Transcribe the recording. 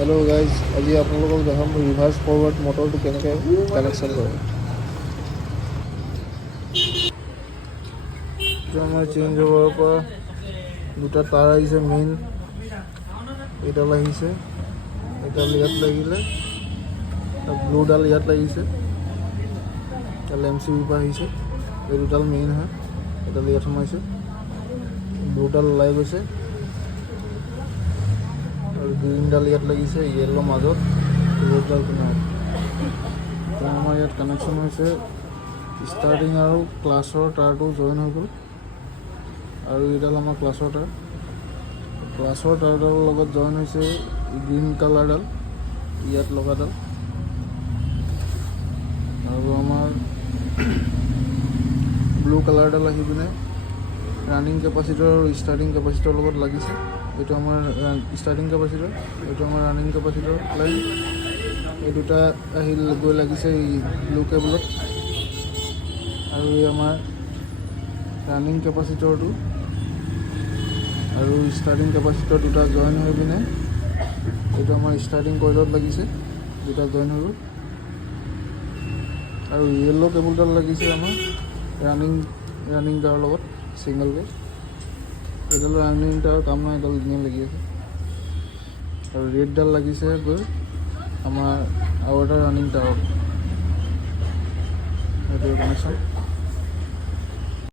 Hello guys आज আপোনালোকক দেখাম ৰিভাৰ্ছ ফৰৱাৰ্ড মটৰটো কেনেকৈ কানেকশ্যন কৰে। আমাৰ চেঞ্জ হোৱাৰ পৰা দুটা তার আহিছে, মেইন এইডাল আহিছে, এইডাল ইয়াত লাগিলে, ব্লুডাল ইয়াত লাগিছে, এডাল MCB পৰা আহিছে, এই দুডাল মেইন হয়, এডাল ইয়াত সোমাইছে, ব্লুডাল ওলাই গৈছে আৰু গ্ৰীনডাল ইয়াত লাগিছে, য়েল্লো মাজত, ৰেডডাল কিনাৰত। আমাৰ ইয়াত কানেকশ্যন হৈছে ষ্টাৰ্টিং আৰু ক্লাছৰ তাৰটো জইন হৈ গ'ল, আৰু এইডাল আমাৰ ক্লাছৰ তাৰডালৰ লগত জইন হৈছে গ্ৰীণ কালাৰডাল ইয়াত লগাডাল, আৰু আমাৰ ব্লু কালাৰডাল আহি পিনে ৰানিং কেপাচিটৰ আৰু ষ্টাৰ্টিং কেপাচিটৰ লগত লাগিছে। এইটো আমাৰ ষ্টাৰ্টিং কেপাচিটৰ, এইটো আমাৰ ৰানিং কেপাচিটৰ লাইন, এই দুটা আহি গৈ লাগিছে এই ব্লু কেবলত, আৰু এই আমাৰ ৰানিং কেপাচিটৰটো আৰু ষ্টাৰ্টিং কেপাচিটৰ দুটা জইন হৈ পিনে এইটো আমাৰ ষ্টাৰ্টিং কইলত লাগিছে, দুটা জইন হৈ গ'ল, আৰু য়েল্লো কেবুলডাল লাগিছে আমাৰ ৰানিং তাৰৰ লগত ছিংগলকৈ। এইডাল ৰানিং তাৰৰ কাম নাই, এডাল ধুনীয়া লাগি আছে, আৰু ৰেডডাল লাগিছে গৈ আমাৰ আৰু এটা ৰানিং তাৰত, সেইটো কানেকশ্যন।